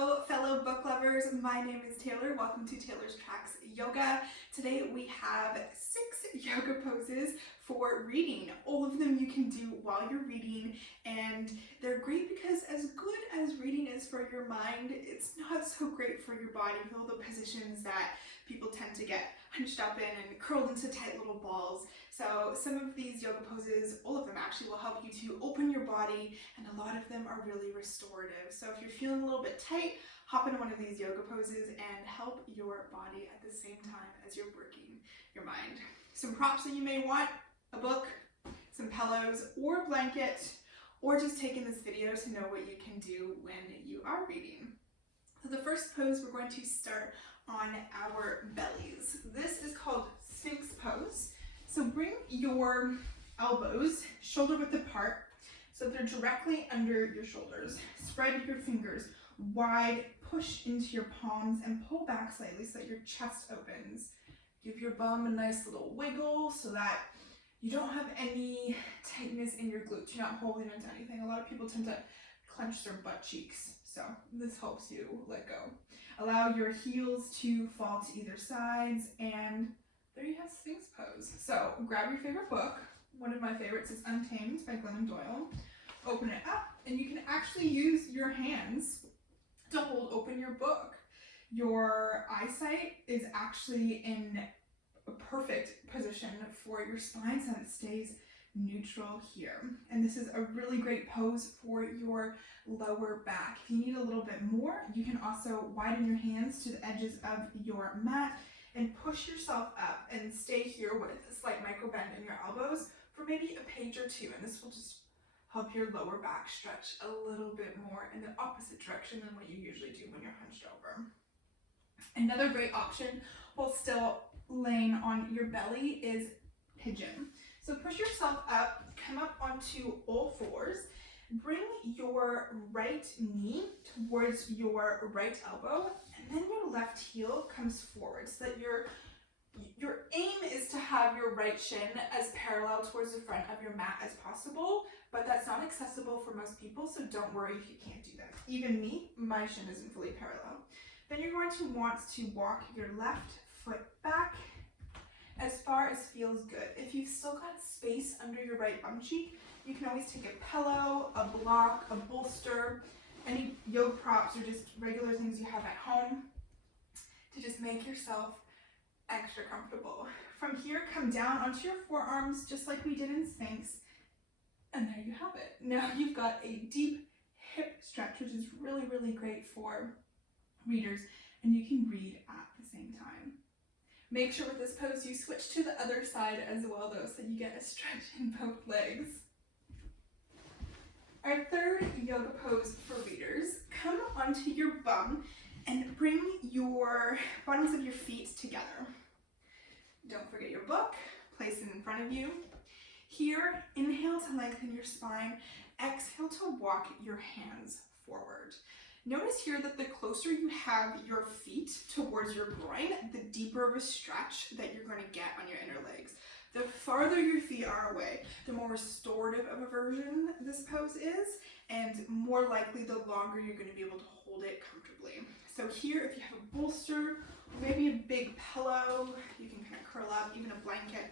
Hello, fellow book lovers. My name is Taylor. Welcome to Taylor's Tracks Yoga. Today we have 6 yoga poses for reading. All of them you can do while you're reading, and they're great because as good as reading is for your mind, it's not so great for your body with all the positions that people tend to get hunched up in and curled into tight little balls. So some of these yoga poses, all of them actually, will help you to open your body, and a lot of them are really restorative. So if you're feeling a little bit tight, hop into one of these yoga poses and help your body at the same time as you're working your mind. Some props that you may want: a book, some pillows or a blanket, or just taking this video to know what you can do when you are reading. So the first pose, we're going to start on our bellies. This is called Sphinx pose. So bring your elbows shoulder width apart so they're directly under your shoulders. Spread your fingers wide, push into your palms, and pull back slightly so that your chest opens. Give your bum a nice little wiggle so that you don't have any tightness in your glutes. You're not holding into anything. A lot of people tend to clench their butt cheeks, so this helps you let go. Allow your heels to fall to either sides, and there you have Sphinx pose. So grab your favorite book. One of my favorites is Untamed by Glennon Doyle. Open it up, and you can actually use your hands to hold open your book. Your eyesight is actually in a perfect position for your spine so that it stays neutral here. And this is a really great pose for your lower back. If you need a little bit more, you can also widen your hands to the edges of your mat and push yourself up and stay here with a slight micro bend in your elbows for maybe a page or two, and this will just help your lower back stretch a little bit more in the opposite direction than what you usually do when you're hunched over. Another great option while still laying on your belly is pigeon. So push yourself up, come up onto all fours, bring your right knee towards your right elbow, and then your left heel comes forward so that your aim is to have your right shin as parallel towards the front of your mat as possible, but that's not accessible for most people, so don't worry if you can't do that. Even me, my shin isn't fully parallel. Then you're going to want to walk your left foot back as far as feels good. If you've still got space under your right bum cheek, you can always take a pillow, a block, a bolster, any yoga props or just regular things you have at home to just make yourself extra comfortable. From here, come down onto your forearms just like we did in Sphinx, and there you have it. Now you've got a deep hip stretch, which is really, really great for readers, and you can read at the same time. Make sure with this pose you switch to the other side as well though, so you get a stretch in both legs. Our third yoga pose for readers: come onto your bum and bring your bottoms of your feet together. Don't forget your book, place it in front of you. Here, inhale to lengthen your spine, exhale to walk your hands forward. Notice here that the closer you have your feet towards your groin, the deeper of a stretch that you're going to get on your inner legs. The farther your feet are away, the more restorative of a version this pose is, and more likely the longer you're going to be able to hold it comfortably. So here, if you have a bolster, or maybe a big pillow, you can kind of curl up, even a blanket.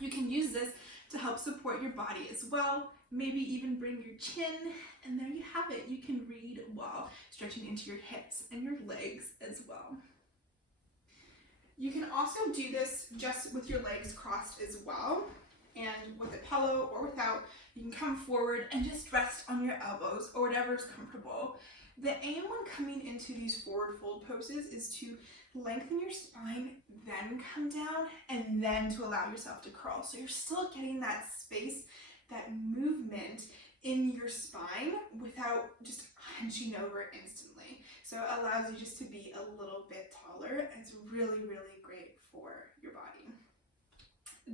You can use this to help support your body as well. Maybe even bring your chin, and there you have it. You can read while stretching into your hips and your legs as well. You can also do this just with your legs crossed as well, and with a pillow or without, you can come forward and just rest on your elbows or whatever is comfortable. The aim when coming into these forward fold poses is to lengthen your spine, then come down, and then to allow yourself to curl. So you're still getting that space, that movement in your spine without just hunching over instantly. So it allows you just to be a little bit taller. It's really, really great for your body.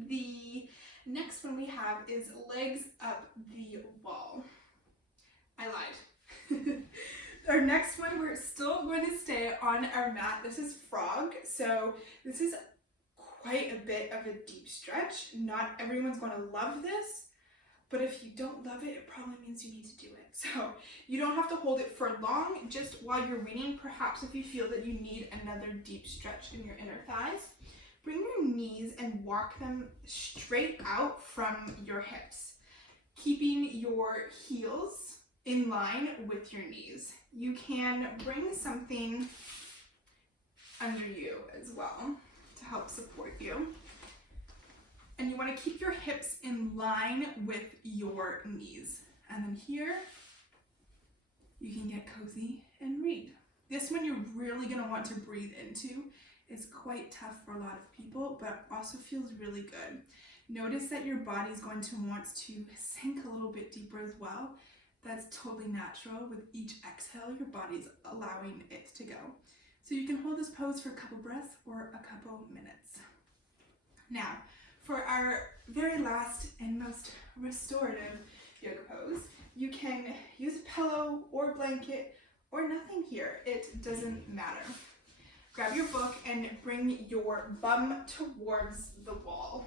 The next one we have is legs up the wall. I lied. Our next one, we're still going to stay on our mat. This is frog. So this is quite a bit of a deep stretch. Not everyone's going to love this, but if you don't love it, it probably means you need to do it. So you don't have to hold it for long, just while you're reading. Perhaps if you feel that you need another deep stretch in your inner thighs, bring your knees and walk them straight out from your hips, keeping your heels in line with your knees. You can bring something under you as well to help support you. And you want to keep your hips in line with your knees. And then here, you can get cozy and read. This one you're really going to want to breathe into. It's quite tough for a lot of people, but also feels really good. Notice that your body's going to want to sink a little bit deeper as well. That's totally natural. With each exhale, your body's allowing it to go. So you can hold this pose for a couple breaths or a couple minutes. Now, for our very last and most restorative yoga pose, you can use a pillow or blanket or nothing here. It doesn't matter. Grab your book and bring your bum towards the wall.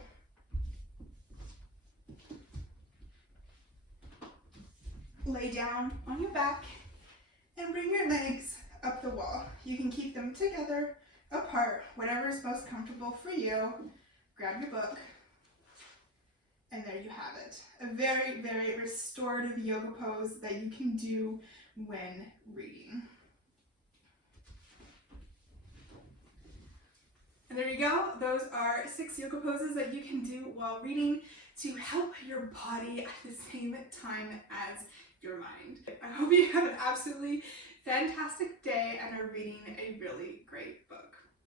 Lay down on your back and bring your legs up the wall. You can keep them together, apart, whatever is most comfortable for you. Grab your book, and there you have it. A very, very restorative yoga pose that you can do when reading. And there you go. Those are 6 yoga poses that you can do while reading to help your body at the same time as your mind. I hope you have an absolutely fantastic day and are reading a really great book.